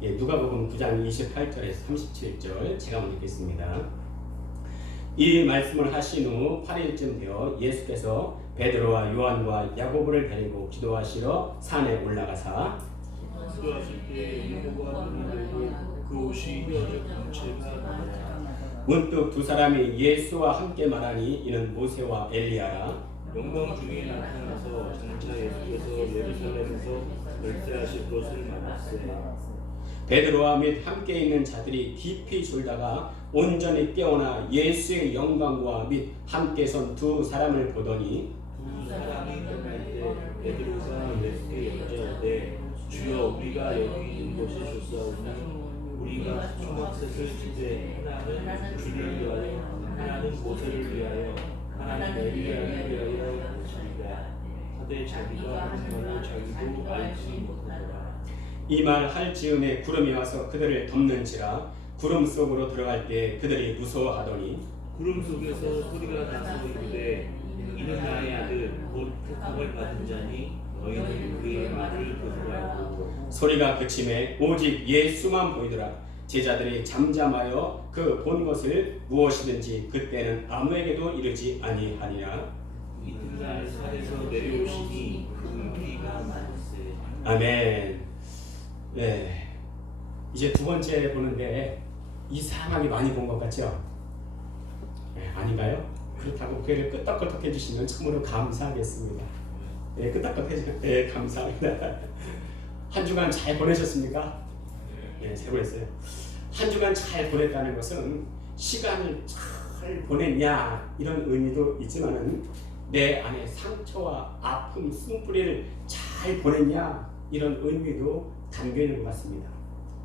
누가복음 9장 28절에서 37절 제가 먼저 읽겠습니다. 이 말씀을 하신 후 8일쯤 되어 예수께서 베드로와 요한과 야고보를 데리고 기도하시러 산에 올라가사 기도하실 때 이모가 눈이 되고 그 옷이 휘어져 광채가 나더라. 문득 두 사람이 예수와 함께 말하니 이는 모세와 엘리야라. 영광 중에 나타나서 장차 예수께서 예루살렘에서 열세하실 것을 말하세. 베드로와 및 함께 있는 자들이 깊이 졸다가 온전히 깨어나 예수의 영광과 및 함께 선 두 사람을 보더니 두 사람이 떠날 때 베드로가 예수께 여짜오되 주여 우리가 여기 있는 것이 좋사오니 우리가 초막셋을 지되 하나는 주를 위하여 하나는 모세를 위하여 하나는 엘리야를 위하여 하시리라. 하되 자기가 하는 말을 자기도 알지 못하더라. 이 말 할 즈음에 구름이 와서 그들을 덮는지라. 구름 속으로 들어갈 때 그들이 무서워하더니 구름 속에서 소리가 나서 이르되 이는 나의 아들 곧 택함을 받은 자니 너희는 그의 말을 들으라고. 소리가 그침에 오직 예수만 보이더라. 제자들이 잠잠하여 그 본 것을 무엇이든지 그때는 아무에게도 이르지 아니하니라. 이튿날 산에서 내려오시니 큰 비가 많으세. 아멘. 네, 이제 두 번째 보는데 이상하게 많이 본 것 같죠? 네, 아닌가요? 그렇다고 귀를 끄덕끄덕 해주시면 참으로 감사하겠습니다. 네, 끄덕끄덕 해주시면 네, 감사합니다. 한 주간 잘 보내셨습니까? 네, 잘 보냈어요. 한 주간 잘 보냈다는 것은 시간을 잘 보냈냐 이런 의미도 있지만은 내 안에 상처와 아픔, 쓴뿌리를 잘 보냈냐 이런 의미도 담겨 있는 것 같습니다.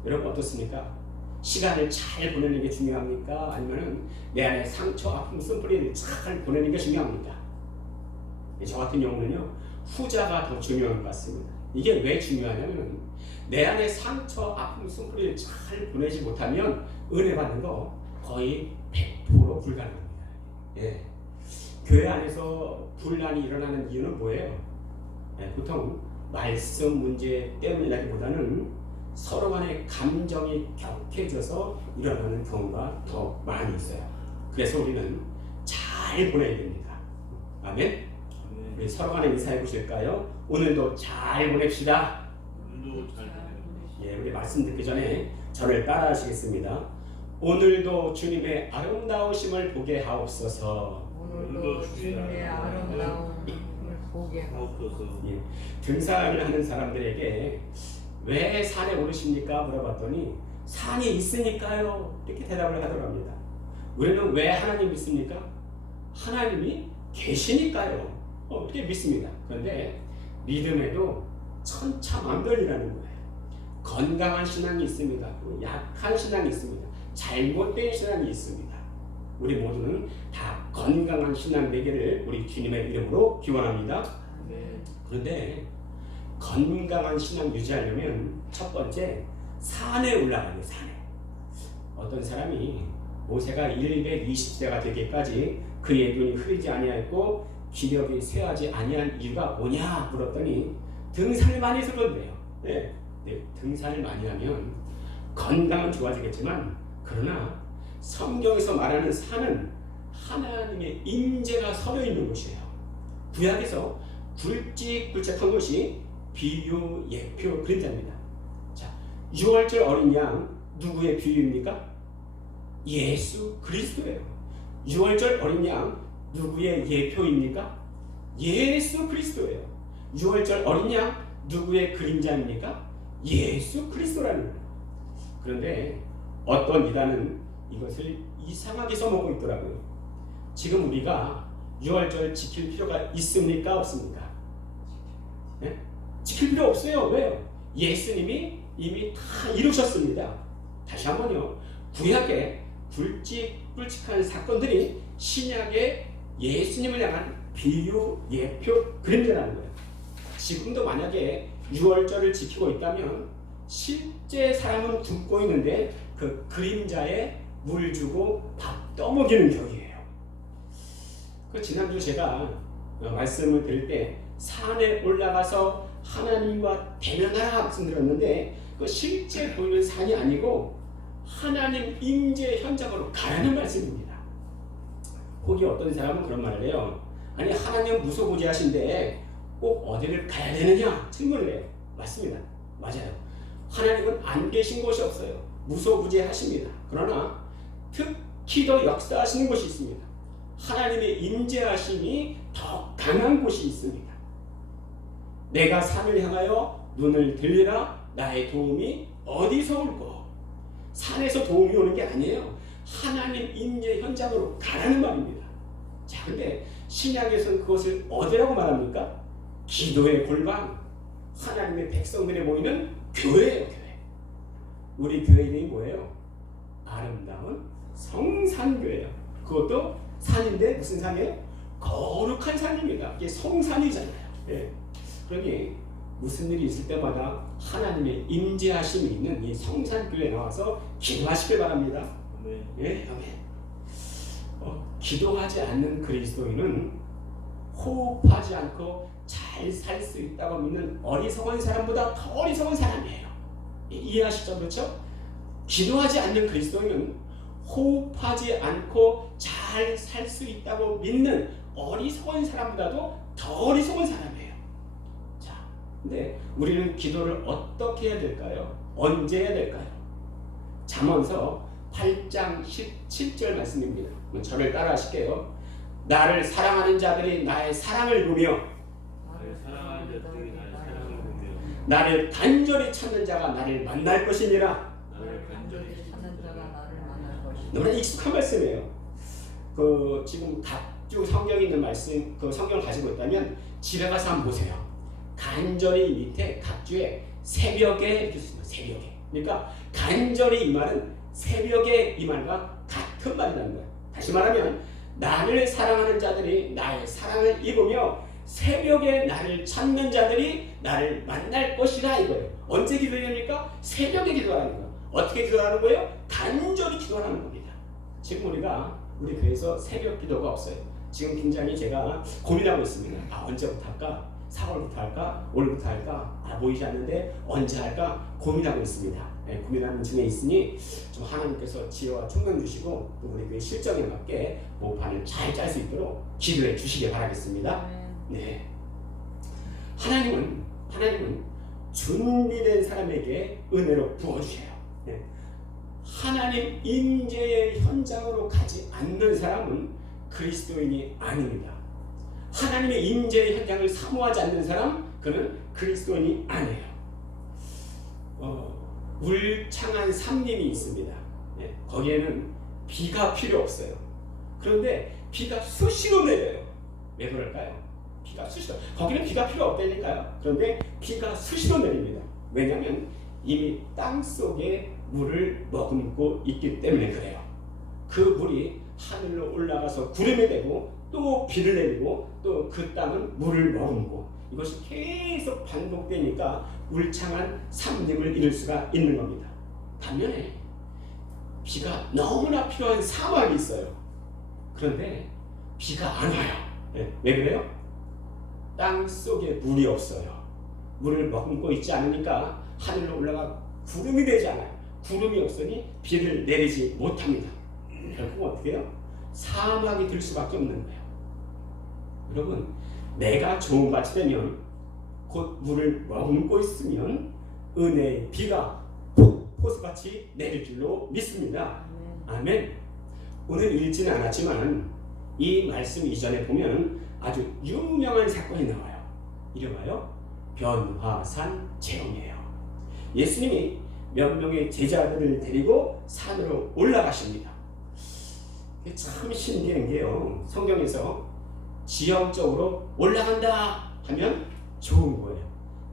여러분 어떻습니까? 시간을 잘 보내는 게 중요합니까? 아니면은 내 안에 상처, 아픔, 쓴뿌리를 잘 보내는 게 중요합니까? 저 같은 경우는요, 후자가 더 중요한 것 같습니다. 이게 왜 중요하냐면 내 안에 상처, 아픔, 쓴뿌리를 잘 보내지 못하면 은혜 받는 거 거의 100% 불가능합니다. 예. 교회 안에서 분란이 일어나는 이유는 뭐예요? 예, 보통 말씀 문제 때문이라기보다는 서로 간의 감정이 격해져서 일어나는 경우가 더 많이 있어요. 그래서 우리는 잘 보내야 됩니다. 아멘? 우리 서로 간에 인사해 보실까요? 오늘도 잘 보냅시다. 오늘도 잘 보내요. 예, 우리 말씀 듣기 전에 저를 따라 하시겠습니다. 오늘도 주님의 아름다우심을 보게 하옵소서. 오늘도 주님의 아름다움을 보게 하옵소서. 예, 등산을 하는 사람들에게 왜 산에 오르십니까? 물어봤더니 산이 있으니까요 이렇게 대답을 하더랍니다. 우리는 왜 하나님 믿습니까? 하나님이 계시니까요 이렇게 믿습니다. 그런데 믿음에도 천차만별이라는 거예요. 건강한 신앙이 있습니다. 약한 신앙이 있습니다. 잘못된 신앙이 있습니다. 우리 모두는 다 건강한 신앙 되기를 우리 주님의 이름으로 기원합니다. 네. 그런데 건강한 신앙 유지하려면 첫 번째 산에 올라가야 돼요. 산에. 어떤 사람이 모세가 120세가 되기까지 그의 눈이 흐리지 아니하였고 기력이 쇠하지 아니한 이유가 뭐냐 물었더니 등산을 많이 해서 그런데요. 네. 등산을 많이 하면 건강은 좋아지겠지만 그러나 성경에서 말하는 산은 하나님의 임재가 서려 있는 곳이에요. 구약에서 굵직굵직한 것이 비유, 예표, 그림자입니다. 자, 6월절 어린 양 누구의 비유입니까? 예수 그리스도예요. 6월절 어린 양 누구의 예표입니까? 예수 그리스도예요. 6월절 어린 양 누구의 그림자입니까? 예수 그리스도라는 거예요. 그런데 어떤 이단은 이것을 이상하게 써먹고 있더라고요. 지금 우리가 6월절 지킬 필요가 있습니까? 없습니까? 네? 지킬 필요 없어요. 왜요? 예수님이 이미 다 이루셨습니다. 다시 한번요. 구약의 굵직굵직한 사건들이 신약의 예수님을 향한 비유, 예표, 그림자라는 거예요. 지금도 만약에 6월절을 지키고 있다면 실제 사람은 굶고 있는데 그 그림자에 물 주고 밥 떠먹이는 격이에요. 그 지난주 제가 말씀을 드릴 때 산에 올라가서 하나님과 대면하라 말씀드렸는데 그 실제 보이는 산이 아니고 하나님 임재 현장으로 가라는 말씀입니다. 혹이 어떤 사람은 그런 말을 해요. 아니 하나님은 무소부지하신데 꼭 어디를 가야 되느냐 질문을 해요. 맞습니다. 맞아요. 하나님은 안 계신 곳이 없어요. 무소부지하십니다. 그러나 특히 더 역사하시는 곳이 있습니다. 하나님의 임재하심이 더 강한 곳이 있습니다. 내가 산을 향하여 눈을 들리라 나의 도움이 어디서 올고. 산에서 도움이 오는 게 아니에요. 하나님 임재 현장으로 가라는 말입니다. 자, 근데 신약에서는 그것을 어디라고 말합니까? 기도의 골방, 하나님의 백성들이 모이는 교회예요. 교회. 우리 교회 이름이 뭐예요? 아름다운 성산교회예요. 그것도 산인데 무슨 산이에요? 거룩한 산입니다. 이게 성산이잖아요. 예. 그러니 무슨 일이 있을 때마다 하나님의 임재하심이 있는 이 성산교회에 나와서 기도하시길 바랍니다. 아멘. 예, 아멘. 기도하지 않는 그리스도인은 호흡하지 않고 잘 살 수 있다고 믿는 어리석은 사람보다 더 어리석은 사람이에요. 이해하시죠? 그렇죠? 기도하지 않는 그리스도인은 호흡하지 않고 잘 살 수 있다고 믿는 어리석은 사람보다도 더 어리석은 사람이에요. 자, 근데 우리는 기도를 어떻게 해야 될까요? 언제 해야 될까요? 잠언서 8장 17절 말씀입니다. 저를 따라 하실게요. 나를 사랑하는 자들이 나의 사랑을 보며 나를 사랑하는 자들이 나의 사랑을 보며 나를 간절히 찾는 자가 나를 만날 것이니라. 나를 간절히 찾는 자가 나를 만날 것이다. 너무나 익숙한 말씀이에요. 지금 각주 성경에 있는 말씀, 그 성경을 가지고 있다면 집에 가서 한번 보세요. 간절히 밑에 각주에 새벽에 이렇게 쓰습니다. 새벽에. 그러니까 간절히 이 말은 새벽에 이 말과 같은 말이라는 거예요. 다시 말하면 나를 사랑하는 자들이 나의 사랑을 입으며 새벽에 나를 찾는 자들이 나를 만날 것이라 이거예요. 언제 기도해야 됩니까? 새벽에 기도하는 거예요. 어떻게 기도하는 거예요? 간절히 기도하는 겁니다. 지금 우리 교회에서 새벽 기도가 없어요. 지금 굉장히 제가 고민하고 있습니다. 언제부터 할까? 4월부터 할까? 올해부터 할까? 보이지 않는데 언제 할까? 고민하고 있습니다. 고민하는 중에 있으니 좀 하나님께서 지혜와 총명 주시고 또 우리 교회 실정에 맞게 모판을 잘 짤 수 있도록 기도해 주시기 바라겠습니다. 네. 하나님은 준비된 사람에게 은혜로 부어주셔요. 네. 하나님 임재의 현장으로 가지 않는 사람은 그리스도인이 아닙니다. 하나님의 임재의 현장을 사모하지 않는 사람, 그는 그리스도인이 아니에요. 울창한 산림이 있습니다. 네. 거기에는 비가 필요 없어요. 그런데 비가 수시로 내려요. 왜 그럴까요? 비가 수시로. 거기는 비가 필요 없다니까요. 그런데 비가 수시로 내립니다. 왜냐하면 이미 땅 속에 물을 머금고 있기 때문에 그래요. 그 물이 하늘로 올라가서 구름이 되고 또 비를 내리고 또 그 땅은 물을 머금고 이것이 계속 반복되니까 울창한 산림을 이룰 수가 있는 겁니다. 반면에 비가 너무나 필요한 사막이 있어요. 그런데 비가 안 와요. 네. 왜 그래요? 땅 속에 물이 없어요. 물을 머금고 있지 않으니까 하늘로 올라가 구름이 되지 않아요. 구름이 없으니 비를 내리지 못합니다. 결국 어떻게 해요? 사막이 될 수밖에 없는 거예요. 여러분, 내가 좋은 밭이 되면 곧 물을 머금고 있으면 은혜의 비가 호수같이 내릴 줄로 믿습니다. 아멘. 오늘 읽지는 않았지만 이 말씀 이전에 보면 아주 유명한 사건이 나와요. 이름하여 변화산 체험이에요. 예수님이 몇 명의 제자들을 데리고 산으로 올라가십니다. 참 신기한 게요. 성경에서 지형적으로 올라간다 하면 좋은 거예요.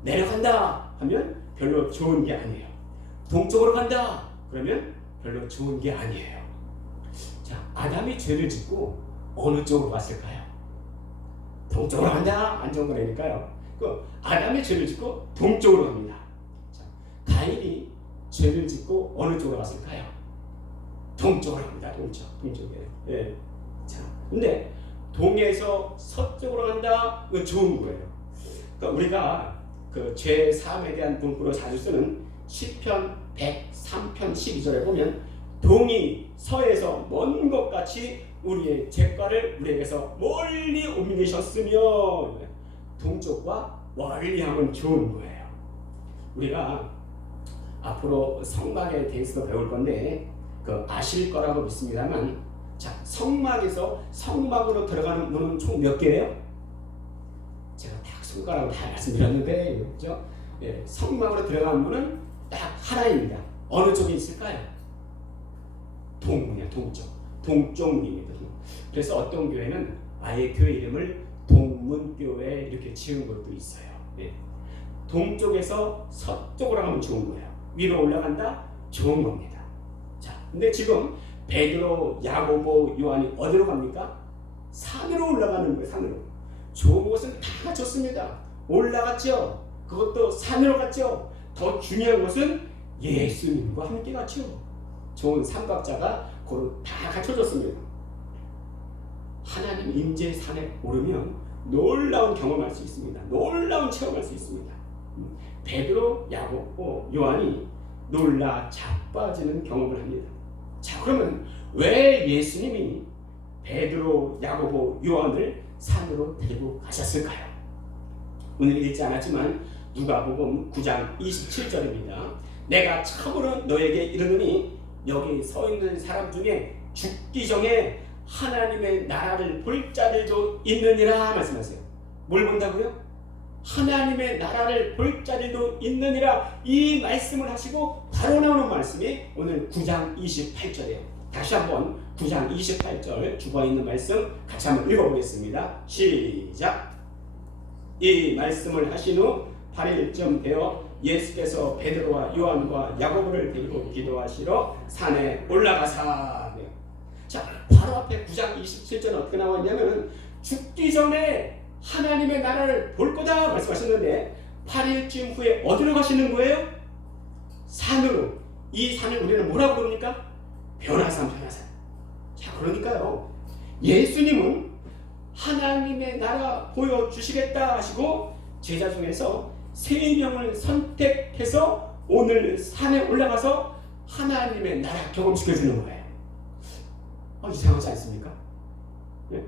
내려간다 하면 별로 좋은 게 아니에요. 동쪽으로 간다 그러면 별로 좋은 게 아니에요. 자, 아담이 죄를 짓고 어느 쪽으로 갔을까요? 동쪽으로 간다 안 좋은 거라니까요. 그 아담이 죄를 짓고 동쪽으로 갑니다. 자, 가인이 죄를 짓고 어느 쪽으로 갔을까요? 동쪽으로 갑니다. 동쪽에. 예. 자, 근데 동에서 서쪽으로 간다. 이거 좋은 거예요. 그러니까 우리가 그 죄 사함에 대한 문구로 자주 쓰는 시편 103편 12절에 보면 동이 서에서 먼 것 같이 우리의 죄과를 우리에게서 멀리 옮기셨으며 동쪽과 멀리하면 좋은 거예요. 우리가 앞으로 성막에 대해서도 배울 건데 아실 거라고 믿습니다만, 자, 성막에서 성막으로 들어가는 문은 총 몇 개예요? 제가 딱 손가락으로 다 말씀드렸는데, 그렇죠? 예, 성막으로 들어가는 문은 딱 하나입니다. 어느 쪽에 있을까요? 동문이야, 동쪽. 동쪽 문입니다. 그래서 어떤 교회는 아예 교회 이름을 동문교회 이렇게 지은 것도 있어요. 예. 동쪽에서 서쪽으로 가면 좋은 거예요. 위로 올라간다? 좋은 겁니다. 자, 근데 지금 베드로, 야고보, 요한이 어디로 갑니까? 산으로 올라가는 거예요. 산으로. 좋은 곳은 다 좋습니다. 올라갔죠. 그것도 산으로 갔죠. 더 중요한 것은 예수님과 함께 갔죠. 좋은 삼각자가 고루 다 갖춰졌습니다. 하나님 임재의 산에 오르면 놀라운 경험할 수 있습니다. 놀라운 체험할 수 있습니다. 베드로, 야고보, 요한이 놀라 자빠지는 경험을 합니다. 자, 그러면 왜 예수님이 베드로, 야고보, 요한을 산으로 데리고 가셨을까요? 오늘 읽지 않았지만 누가복음 9장 27절입니다. 내가 참으로 너에게 이르노니 여기 서 있는 사람 중에 죽기 전에 하나님의 나라를 볼 자들도 있느니라 말씀하세요. 뭘 본다고요? 하나님의 나라를 볼 자들도 있느니라, 이 말씀을 하시고 바로 나오는 말씀이 오늘 9장 28절이에요. 다시 한번 9장 28절 죽어있는 말씀 같이 한번 읽어보겠습니다. 시작. 이 말씀을 하신 후 8일쯤 되어 예수께서 베드로와 요한과 야고보를 데리고 기도하시러 산에 올라가사. 자, 바로 앞에 9장 27절은 어떻게 나왔냐면 죽기 전에 하나님의 나라를 볼 거다 말씀하셨는데 8일쯤 후에 어디로 가시는 거예요? 산으로. 이 산을 우리는 뭐라고 부릅니까? 변화산, 변화산. 자, 그러니까요, 예수님은 하나님의 나라 보여주시겠다 하시고 제자 중에서 3명을 선택해서 오늘 산에 올라가서 하나님의 나라 경험시켜주는 거예요. 이상하지 않습니까? 네?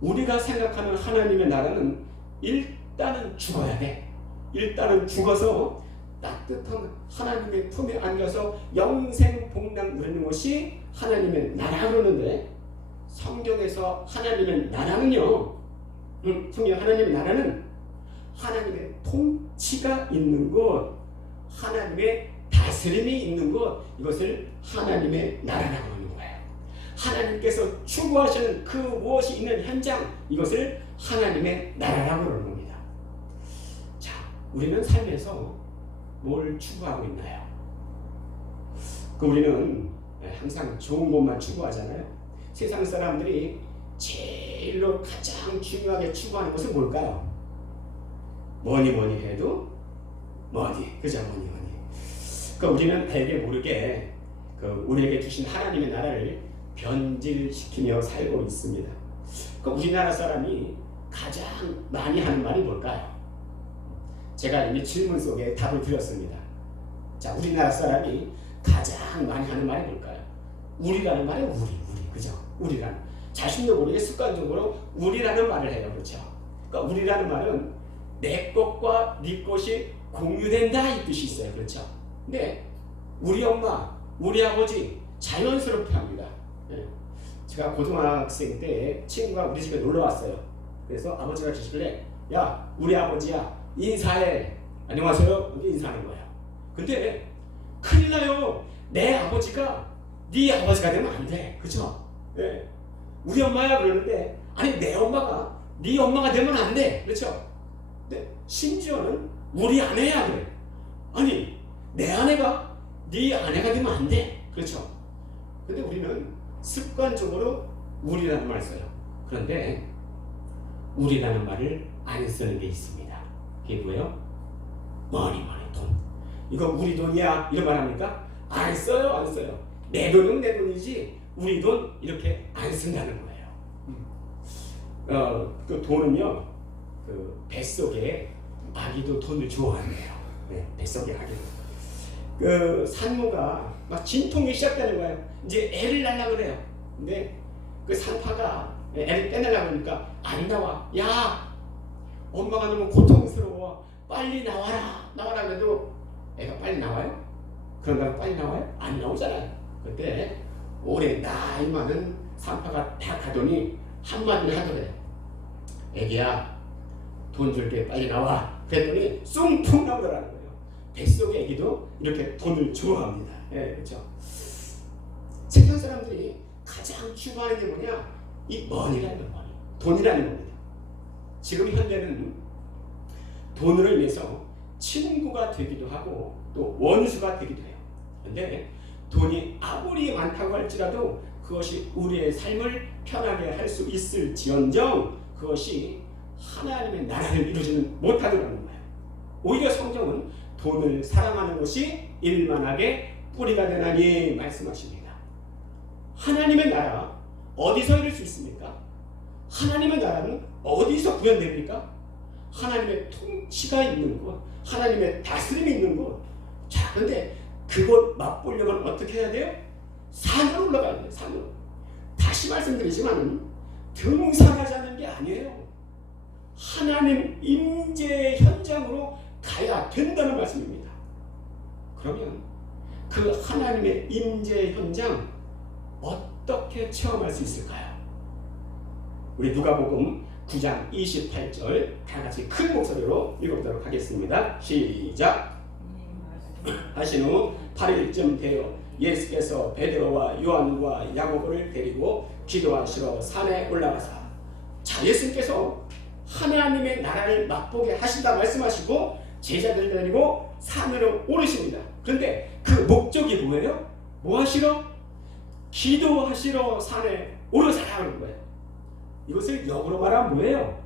우리가 생각하는 하나님의 나라는 일단은 죽어야 돼. 일단은 죽어서 따뜻한 하나님의 품에 앉아서 영생복락 누리는 것이 하나님의 나라 그러는데, 성경에서 하나님의 나라는요, 성경 하나님의 나라는 하나님의 통치가 있는 곳, 하나님의 다스림이 있는 곳, 이것을 하나님의 나라라고 하는 거예요. 하나님께서 추구하시는 그 무엇이 있는 현장, 이것을 하나님의 나라라고 그러는 겁니다. 자, 우리는 삶에서 뭘 추구하고 있나요? 우리는 항상 좋은 것만 추구하잖아요. 세상 사람들이 제일로 가장 중요하게 추구하는 것은 뭘까요? 뭐니 해도 머니, 그죠? 머니. 우리는 알게 모르게 우리에게 주신 하나님의 나라를 변질시키며 살고 있습니다. 우리나라 사람이 가장 많이 하는 말이 뭘까요? 제가 이미 질문 속에 답을 드렸습니다. 자, 우리나라 사람이 가장 많이 하는 말이 뭘까요? 우리라는 말이 우리, 그죠? 우리라는, 자신도 모르게 습관적으로 우리라는 말을 해요. 그렇죠? 그러니까 우리라는 말은 내 것과 네 것이 공유된다 이 뜻이 있어요. 그렇죠? 근데 우리 엄마, 우리 아버지 자연스럽게 합니다. 제가 고등학생 때 친구가 우리 집에 놀러 왔어요. 그래서 아버지가 주시길래, 야, 우리 아버지야, 인사해. 안녕하세요. 이렇게 인사하는 거예요. 근데 큰일 나요. 내 아버지가 네 아버지가 되면 안 돼. 그죠? 네. 우리 엄마야 그러는데, 아니 내 엄마가 네 엄마가 되면 안 돼. 그렇죠? 근데 심지어는 우리 아내야 그래. 아니 내 아내가 네 아내가 되면 안 돼. 그렇죠? 근데 우리는 습관적으로 우리라는 말을 써요. 그런데 우리라는 말을 안 쓰는 게 있습니다. 그게 뭐예요? 머니, 돈. 이거 우리 돈이야 이런 말 합니까? 안 써요, 안 써요. 내 돈은 내 돈이지 우리 돈 이렇게 안 쓴다는 거예요. 그 돈은요, 그 뱃속에 아기도 돈을 좋아한대요. 네, 뱃속에 아기도. 그 산모가 막 진통이 시작되는 거예요. 이제 애를 낳으려고 그래요. 근데 그 산파가 애를 빼내려고 하니까 안 나와. 야, 엄마가 너무 고통스러워. 빨리 나와라. 나와라 그래도 애가 빨리 나와요? 그런다고 빨리 나와요? 안 나오잖아요. 그때 오래 나이 많은 산파가 다 가더니 한마디를 하더래요. 애기야, 돈 줄게, 빨리 나와. 그랬더니 쑥풍 나오더라는 거예요. 뱃속의 애기도 이렇게 돈을 좋아합니다. 예, 그렇죠. 세상 사람들이 가장 추구하는 게 뭐냐? 이 money라는 거, money. 돈이라는 겁니다. 지금 현대는 돈을 위해서 친구가 되기도 하고 또 원수가 되기도 해요. 그런데 돈이 아무리 많다고 할지라도 그것이 우리의 삶을 편하게 할 수 있을지언정 그것이 하나님의 나라를 이루지는 못하더라는 거예요. 오히려 성경은 돈을 사랑하는 것이 일만하게 뿌리가 되나니 말씀하십니다. 하나님의 나라 어디서 이룰 수 있습니까? 하나님의 나라는 어디서 구현됩니까? 하나님의 통치가 있는 곳, 하나님의 다스림이 있는 곳. 자, 근데 그곳 맛보려면 어떻게 해야 돼요? 산으로 올라가야 돼요. 산으로. 다시 말씀드리지만 등산하자는 게 아니에요. 하나님 임재 현장으로 가야 된다는 말씀입니다. 그러면 그 하나님의 임재 현장 어떻게 체험할 수 있을까요? 우리 누가복음 9장 28절 다 같이 큰 목소리로 읽어보도록 하겠습니다. 시작. 하신 후 8일쯤 되어 예수께서 베드로와 요한과 야고보를 데리고 기도하시러 산에 올라가사. 자, 예수님께서 하나님의 나라를 맛보게 하신다 말씀하시고 제자들 데리고 산으로 오르십니다. 그런데 그 목적이 뭐예요? 뭐 하시러? 기도하시러 산에 오르사라 그런 거예요. 이것을 역으로 말하면 뭐예요?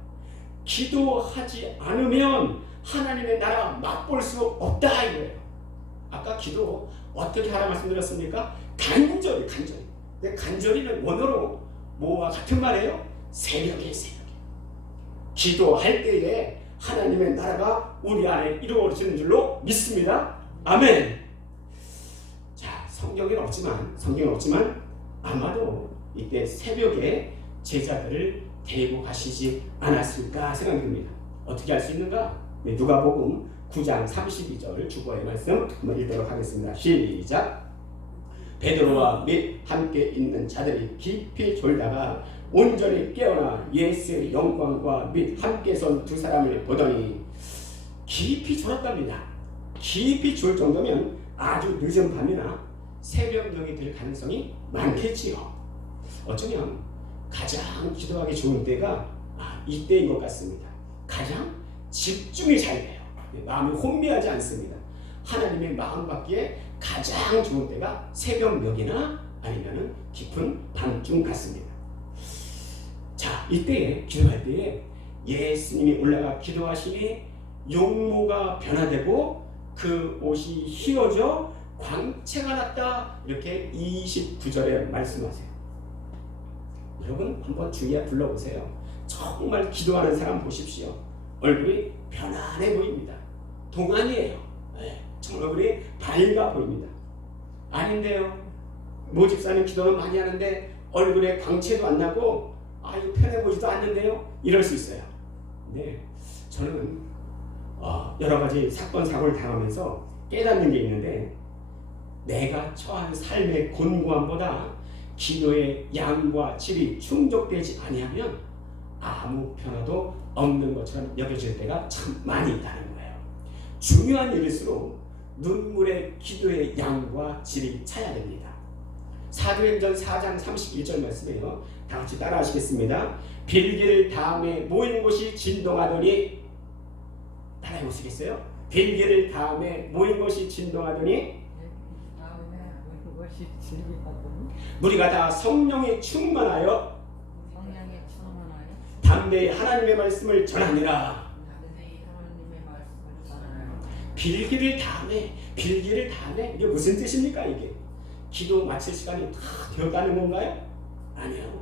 기도하지 않으면 하나님의 나라 맛볼 수 없다 이거예요. 아까 기도 어떻게 하라 말씀드렸습니까? 간절히. 근데 간절히는 원어로 뭐와 같은 말이에요? 새벽에. 기도할 때에 하나님의 나라가 우리 안에 이루어지는 줄로 믿습니다. 아멘. 자, 성경은 없지만 아마도 이때 새벽에 제자들을 데리고 가시지 않았을까 생각됩니다. 어떻게 할 수 있는가? 네, 누가복음 9장 32절 주보의 말씀 한번 읽도록 하겠습니다. 시작. 베드로와 및 함께 있는 자들이 깊이 졸다가 온전히 깨어나 예수의 영광과 및 함께 선 두 사람을 보더니 깊이 졸았답니다. 깊이 졸 정도면 아주 늦은 밤이나 새벽녘이 될 가능성이 많겠지요. 어쩌면 가장 기도하기 좋은 때가 이때인 것 같습니다. 가장 집중이 잘 돼요. 마음이 혼미하지 않습니다. 하나님의 마음 받기에 가장 좋은 때가 새벽녘이나 아니면 깊은 밤중 같습니다. 자, 이때에 기도할 때에 예수님이 올라가 기도하시니 용모가 변화되고 그 옷이 휘어져 광채가 났다. 이렇게 29절에 말씀하세요. 여러분 한번 주위에 불러보세요. 정말 기도하는 사람 보십시오. 얼굴이 편안해 보입니다. 동안이에요. 네, 정말 얼굴이 밝아 보입니다. 아닌데요. 모 집사님 기도는 많이 하는데 얼굴에 광채도 안 나고 이거 편해 보지도 않는데요. 이럴 수 있어요. 네, 저는 여러 가지 사건 사고를 당하면서 깨닫는 게 있는데 내가 처한 삶의 곤고함보다 기도의 양과 질이 충족되지 아니하면 아무 변화도 없는 것처럼 여겨질 때가 참 많이 있다는 거예요. 중요한 일일수록 눈물의 기도의 양과 질이 차야 됩니다. 사도행전 4장 31절 말씀이에요. 다 같이 따라 하시겠습니다. 빌기를 다음에 모인 곳이 진동하더니 따라해 보시겠어요? 빌기를 다음에 모인 곳이 진동하더니 우리가 다 성령에 충만하여 담대히 하나님의 말씀을 전하니라. 빌기를 다음에 이게 무슨 뜻입니까? 이게 기도 마칠 시간이 다 되었다는 건가요? 아니요.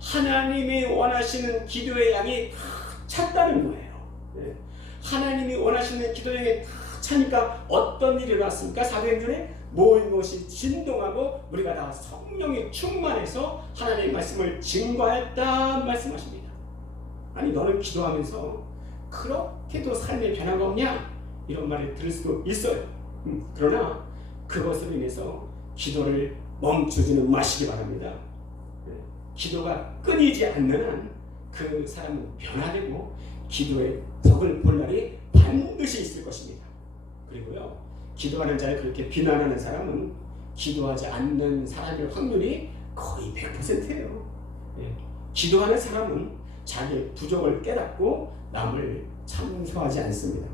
하나님이 원하시는 기도의 양이 다 찼다는 거예요. 네. 하나님이 원하시는 기도의 양이 다 차니까 어떤 일이 일어났습니까? 사도행전에 모인 곳이 진동하고 우리가 다 성령이 충만해서 하나님의 말씀을 증거했다 말씀하십니다. 아니 너는 기도하면서 그렇게도 삶의 변화가 없냐? 이런 말을 들을 수도 있어요. 그러나 그것으로 인해서 기도를 멈추지는 마시기 바랍니다. 기도가 끊이지 않는 한 그 사람은 변화되고 기도의 덕을 볼 날이 반드시 있을 것입니다. 그리고요, 기도하는 자를 그렇게 비난하는 사람은 기도하지 않는 사람일 확률이 거의 100%예요. 기도하는 사람은 자기의 부족을 깨닫고 남을 참소하지 않습니다.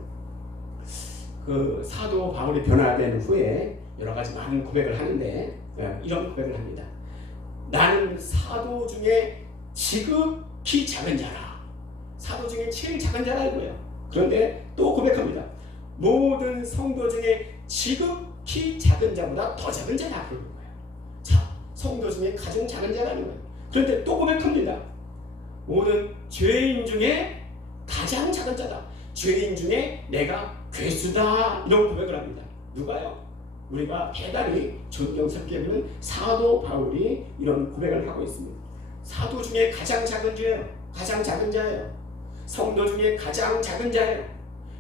그 사도 바울이 변화된 후에 여러 가지 많은 고백을 하는데 이런 고백을 합니다. 나는 사도 중에 지극히 작은 자라. 사도 중에 제일 작은 자라 이거예요. 그런데 또 고백합니다. 모든 성도 중에 지극히 작은 자보다 더 작은 자라 그러는 거예요. 자, 성도 중에 가장 작은 자라는 거예요. 그런데 또 고백합니다. 모든 죄인 중에 가장 작은 자다. 죄인 중에 내가 괴수다. 이런 고백을 합니다. 누가요? 우리가 대단히 존경스럽게 여기는 사도 바울이 이런 고백을 하고 있습니다. 사도 중에 가장 작은 죄예요. 가장 작은 자예요. 성도 중에 가장 작은 자예요.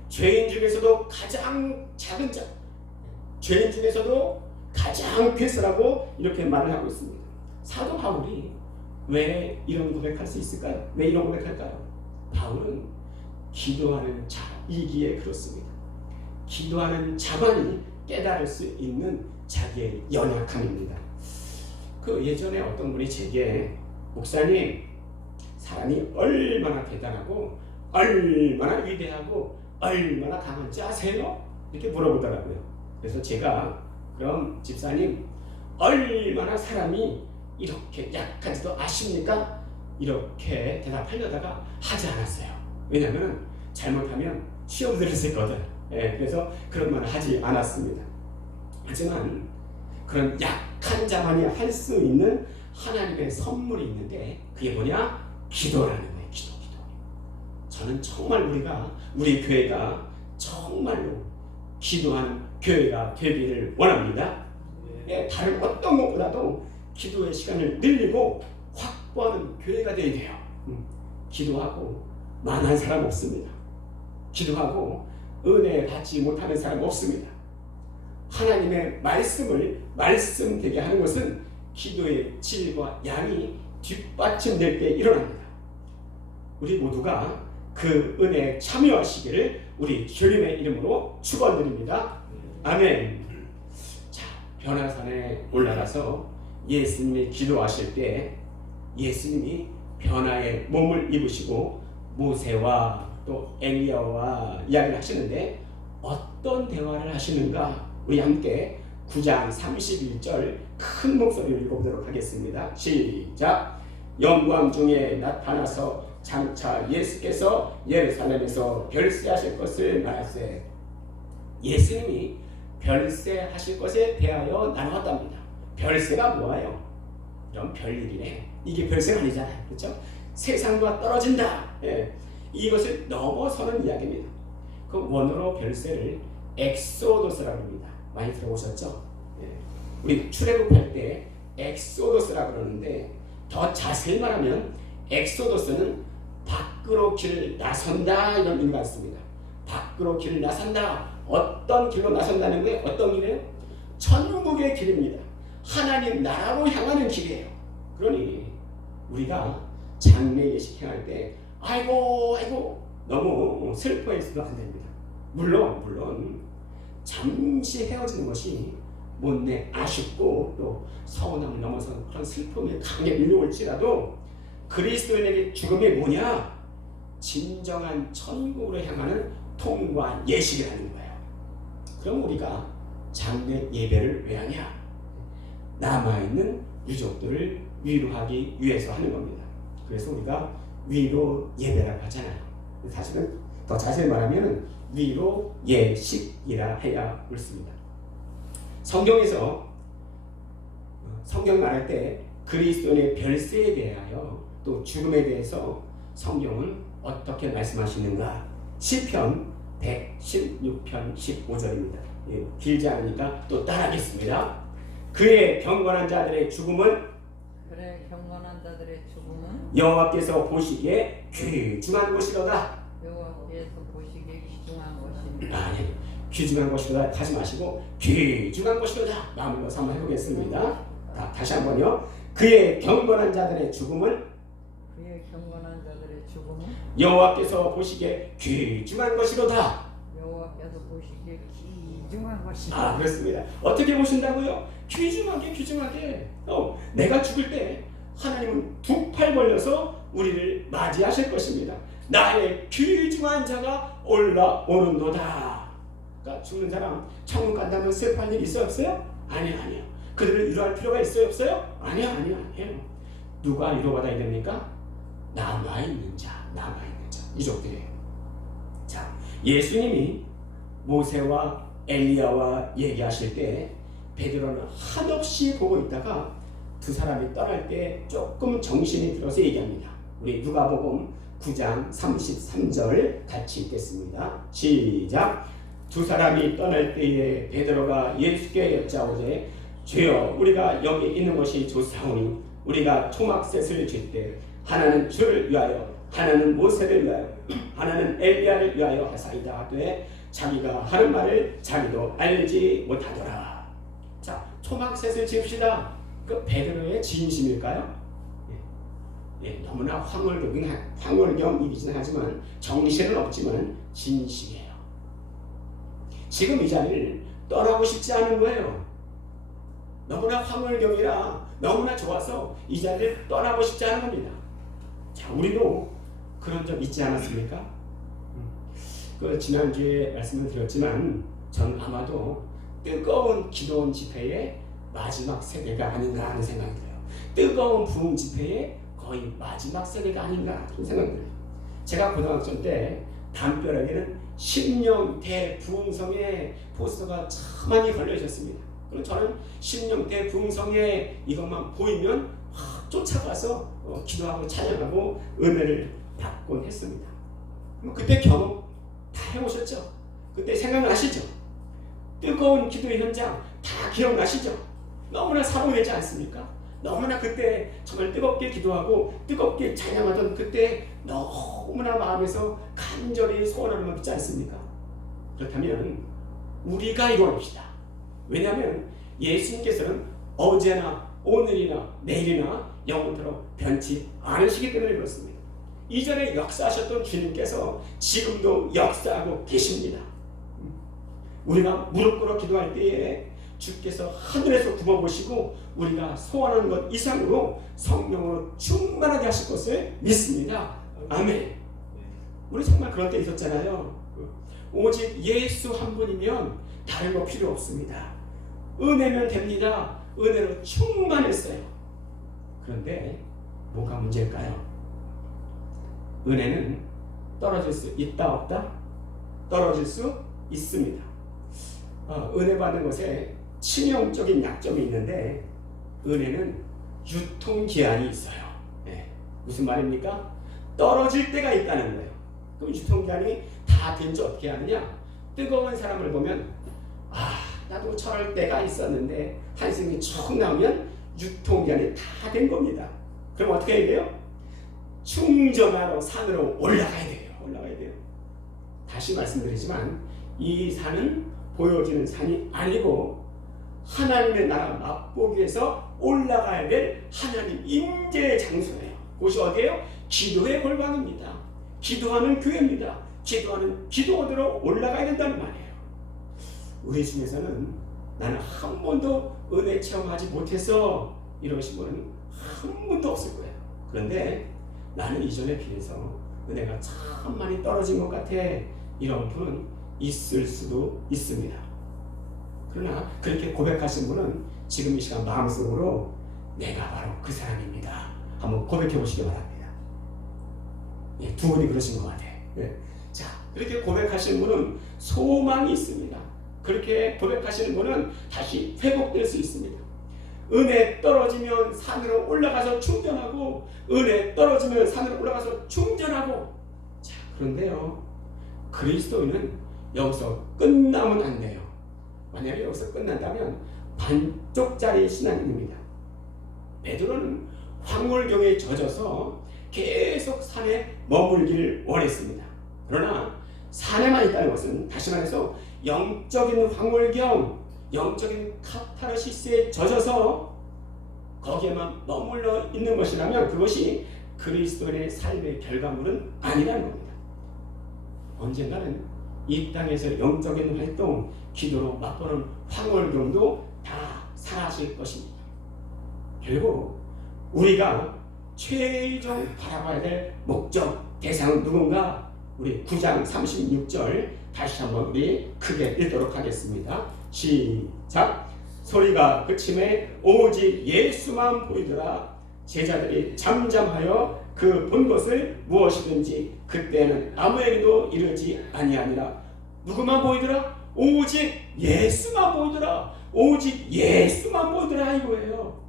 죄인 중에서도 가장 작은 자. 죄인 중에서도 가장 괴수라고 이렇게 말을 하고 있습니다. 사도 바울이 왜 이런 고백할 수 있을까요? 왜 이런 고백할까요? 바울은 기도하는 자이기에 그렇습니다. 기도하는 자만이 깨달을 수 있는 자기의 연약함입니다. 그 예전에 어떤 분이 제게 목사님, 사람이 얼마나 대단하고 얼마나 위대하고 얼마나 강한지 아세요? 이렇게 물어보더라고요. 그래서 제가 그럼 집사님 얼마나 사람이 이렇게 약한지도 아십니까? 이렇게 대답하려다가 하지 않았어요. 왜냐하면 잘못하면 시험 들을 수 있거든. 그래서 그런 말을 하지 않았습니다. 하지만 그런 약한 자만이 할 수 있는 하나님의 선물이 있는데 그게 뭐냐? 기도라는 거예요. 기도. 저는 정말 우리 교회가 정말로 기도하는 교회가 되기를 원합니다. 다른 어떤 것보다도 기도의 시간을 늘리고 확보하는 교회가 되어야 돼요. 기도하고 만한 사람 없습니다. 기도하고 은혜 받지 못하는 사람 없습니다. 하나님의 말씀을 말씀되게 하는 것은 기도의 질과 양이 뒷받침될 때 일어납니다. 우리 모두가 그 은혜에 참여하시기를 우리 주님의 이름으로 축원드립니다. 아멘. 자, 변화산에 올라가서 예수님이 기도하실 때 예수님이 변화의 몸을 입으시고 모세와 또 엘리야와 이야기를 하시는데 어떤 대화를 하시는가? 우리 함께 9장 31절 큰 목소리로 읽어보도록 하겠습니다. 시작. 영광 중에 나타나서 장차 예수께서 예루살렘에서 별세하실 것을 말하세. 예수님이 별세하실 것에 대하여 나누었답니다. 별세가 뭐예요? 이런 별일이네. 이게 별세가 아니잖아요. 그렇죠? 세상과 떨어진다. 이것을 넘어서는 이야기입니다. 그 원어로 별세를 엑소도스라고 합니다. 많이 들어보셨죠? 우리 출애굽할 때 엑소도스라고 그러는데 더 자세히 말하면 엑소도스는 밖으로 길을 나선다 이런 의미가 있습니다. 밖으로 길을 나선다. 어떤 길로 나선다는 게 어떤 길이에요? 천국의 길입니다. 하나님 나라로 향하는 길이에요. 그러니 우리가 장례 예식 행할 때 아이고 너무 슬퍼해서도 안 됩니다. 물론 잠시 헤어지는 것이 못내 아쉽고 또 서운함을 넘어서 그런 슬픔이 강하게 밀려올지라도 그리스도인에게 죽음이 뭐냐? 진정한 천국으로 향하는 통과 예식이라는 거예요. 그럼 우리가 장례 예배를 왜 하냐? 남아있는 유족들을 위로하기 위해서 하는 겁니다. 그래서 우리가 위로 예배라고 하잖아요. 사실은 더 자세히 말하면 위로 예식이라 해야 옳습니다. 성경에서 성경 말할 때 그리스도인의 별세에 대하여 또 죽음에 대해서 성경은 어떻게 말씀하시는가? 시편 116편 15절입니다. 길지 않으니까 또 따라하겠습니다. 그의 경건한 자들의 죽음은 그래 경건한 자들의 죽음은 여호와께서 보시기에 귀중한 것이로다. 여호와께서 보시기에 귀중한 것입니다. 아니, 귀중한 것이로다 하지 마시고 귀중한 것이로다 마음으로서 한번 해보겠습니다. 다시 한번요. 그의 경건한 자들의 죽음은 그의 경건한 자들의 죽음은 여호와께서 보시기에 귀중한 것이로다. 여호와께서 보시기에 귀중한 것입니다. 그렇습니다. 어떻게 보신다고요? 귀중하게. 내가 죽을 때 하나님은 두 팔 벌려서 우리를 맞이하실 것입니다. 나의 귀중한 자가 올라오는도다. 그러니까 죽는 사람 천국 간다면 슬퍼할 일 있어요 없어요? 아니요. 그들을 위로할 필요가 있어요 없어요? 아니요. 누가 위로받아야 됩니까? 남아있는 자. 이족들이에요. 자, 예수님이 모세와 엘리야와 얘기하실 때 베드로는 한없이 보고 있다가 두 사람이 떠날 때 조금 정신이 들어서 얘기합니다. 우리 누가복음 9장 33절 같이 읽겠습니다. 시작. 두 사람이 떠날 때에 베드로가 예수께 여짜오되 주여 우리가 여기 있는 것이 좋사오니 우리가 초막셋을 질 때 하나는 주를 위하여 하나는 모세를 위하여 하나는 엘리야를 위하여 하사이다 하되 자기가 하는 말을 자기도 알지 못하더라. 자, 초막셋을 지읍시다. 그 베드로의 진심일까요? 너무나 황홀경 일이긴 하지만 정신은 없지만 진심이에요. 지금 이 자리를 떠나고 싶지 않은 거예요. 너무나 황홀경이라 너무나 좋아서 이 자리를 떠나고 싶지 않은 겁니다. 자, 우리도 그런 점 있지 않았습니까? 지난주에 말씀을 드렸지만 전 아마도 뜨거운 기도원 집회의 마지막 세대가 아닌가 하는 생각이 들어요. 뜨거운 부흥 집회의 거의 마지막 세대가 아닌가 하는 생각이 들어요. 제가 고등학생 때 담벼락에는 신령 대부흥성의 포스터가 참 많이 걸려 있었습니다. 그럼 저는 신령 대부흥성의 이것만 보이면 확 쫓아가서 기도하고 찬양하고 은혜를 받곤 했습니다. 그때 경험 다 해보셨죠? 그때 생각나시죠? 뜨거운 기도의 현장 다 기억나시죠? 너무나 사모되지 않습니까? 너무나 그때 정말 뜨겁게 기도하고 뜨겁게 찬양하던 그때 너무나 마음에서 간절히 소원하는 것 있지 않습니까? 그렇다면 우리가 이뤄봅시다. 왜냐하면 예수님께서는 어제나 오늘이나 내일이나 영원토록 변치 않으시기 때문에 그렇습니다. 이전에 역사하셨던 주님께서 지금도 역사하고 계십니다. 우리가 무릎 꿇어 기도할 때에 주께서 하늘에서 굽어보시고 우리가 소원하는 것 이상으로 성령으로 충만하게 하실 것을 믿습니다. 아멘. 우리 정말 그런 때 있었잖아요. 오직 예수 한 분이면 다른 거 필요 없습니다. 은혜면 됩니다. 은혜로 충만했어요. 그런데 뭐가 문제일까요? 은혜는 떨어질 수 있다 없다? 떨어질 수 있습니다. 은혜 받는 것에 치명적인 약점이 있는데 은혜는 유통기한이 있어요. 무슨 말입니까? 떨어질 때가 있다는 거예요. 그럼 유통기한이 다 된지 어떻게 하느냐? 뜨거운 사람을 보면 나도 저럴 때가 있었는데 한숨이 쭉 나오면 유통기한이 다 된 겁니다. 그럼 어떻게 해야 돼요? 충전하러 산으로 올라가야 돼요. 다시 말씀드리지만 이 산은 보여지는 산이 아니고 하나님의 나라 맛보기 위해서 올라가야 될 하나님 임재의 장소예요. 그것이 어디예요? 기도의 골방입니다. 기도하는 교회입니다. 기도하는 기도원으로 올라가야 된다는 말이에요. 우리 중에서는 나는 한 번도 은혜 체험하지 못해서 이러신 분은 한 분도 없을 거예요. 그런데 나는 이전에 비해서 은혜가 참 많이 떨어진 것 같아. 이런 분은 있을 수도 있습니다. 그러나 그렇게 고백하신 분은 지금 이 시간 마음속으로 내가 바로 그 사람입니다. 한번 고백해 보시기 바랍니다. 두 분이 그러신 것 같아요. 자, 그렇게 고백하시는 분은 소망이 있습니다. 그렇게 고백하시는 분은 다시 회복될 수 있습니다. 은혜 떨어지면 산으로 올라가서 충전하고 은혜 떨어지면 산으로 올라가서 충전하고. 자, 그런데요, 그리스도인은 여기서 끝나면 안 돼요. 만약에 여기서 끝난다면 반쪽짜리 신앙인입니다. 베드로는 황홀경에 젖어서 계속 산에 머물기를 원했습니다. 그러나 산에만 있다는 것은 다시 말해서 영적인 황홀경, 영적인 카타르시스에 젖어서 거기에만 머물러 있는 것이라면 그것이 그리스도인의 삶의 결과물은 아니라는 겁니다. 언젠가는 이 땅에서 영적인 활동, 기도로 맛보는 황홀경도 다 사라질 것입니다. 결국 우리가 최종 바라봐야 될 목적, 대상은 누군가? 우리 9장 36절 다시 한번 우리 크게 읽도록 하겠습니다. 시작! 소리가 그침에 오직 예수만 보이더라. 제자들이 잠잠하여 그 본 것을 무엇이든지 그때는 아무에게도 이르지 아니하니라. 누구만 보이더라? 오직 예수만 보이더라. 오직 예수만 보이더라 이거예요.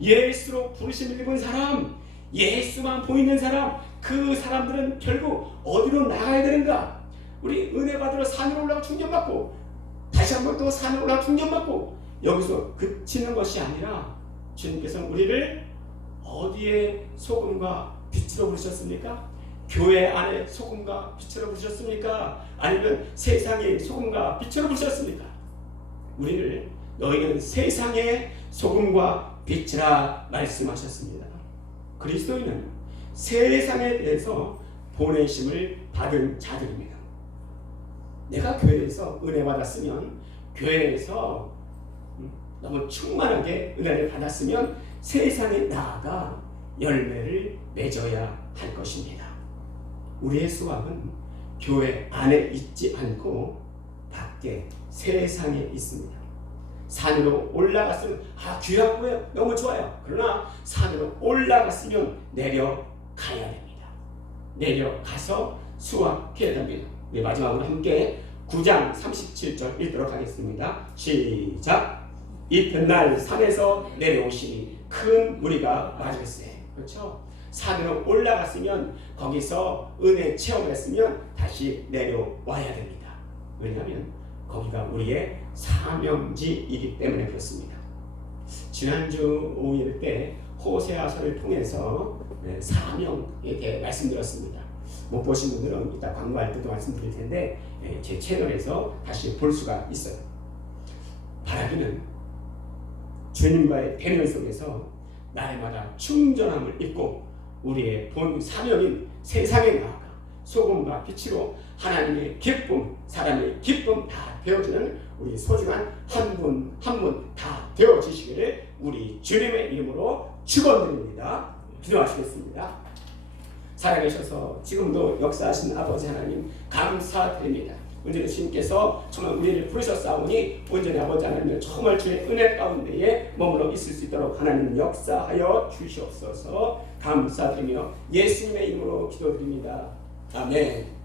예수로 부르심을 입은 사람, 예수만 보이는 사람, 그 사람들은 결국 어디로 나가야 되는가? 우리 은혜 받으러 산으로 올라가 충전받고 다시 한번 또 산으로 올라가 충전받고 여기서 그치는 것이 아니라 주님께서는 우리를 어디에 소금과 빛으로 부르셨습니까? 교회 안에 소금과 빛으로 부르셨습니까? 아니면 세상의 소금과 빛으로 부르셨습니까? 우리를 너희는 세상의 소금과 빛이라 말씀하셨습니다. 그리스도인은 세상에 대해서 보내심을 받은 자들입니다. 내가 교회에서 은혜 받았으면, 교회에서 너무 충만하게 은혜를 받았으면 세상에 나아가 열매를 맺어야 할 것입니다. 우리의 수확은 교회 안에 있지 않고 밖에 세상에 있습니다. 산으로 올라갔으면 귀하고요, 너무 좋아요. 그러나 산으로 올라갔으면 내려가야 됩니다. 내려가서 수확해야 됩니다. 네, 마지막으로 함께 9장 37절 읽도록 하겠습니다. 시작! 이튿날 산에서 내려오시니 큰 무리가 맞을세. 그렇죠? 산으로 올라갔으면 거기서 은혜 체험을 했으면 다시 내려와야 됩니다. 왜냐하면 거기가 우리의 사명지이기 때문에 그렇습니다. 지난주 5일 때 호세아서를 통해서 사명에 대해 말씀드렸습니다. 못 보신 분들은 이따 광고할 때도 말씀드릴 텐데 제 채널에서 다시 볼 수가 있어요. 바라기는 주님과의 대면 속에서 날마다 충전함을 입고 우리의 본 사명인 세상에 나아가 소금과 빛으로 하나님의 기쁨, 사람의 기쁨 다 되어지는 우리 소중한 한 분 한 분 다 되어지시기를 우리 주님의 이름으로 축원드립니다. 기도하시겠습니다. 살아계셔서 지금도 역사하신 아버지 하나님 감사드립니다. 온전히 주님께서 정말 우리를 부르셨사오니 온전히 아버지 하나님 정말 주의 은혜 가운데에 머물러 있을 수 있도록 하나님 역사하여 주시옵소서. 감사드리며 예수님의 이름으로 기도드립니다. 아멘.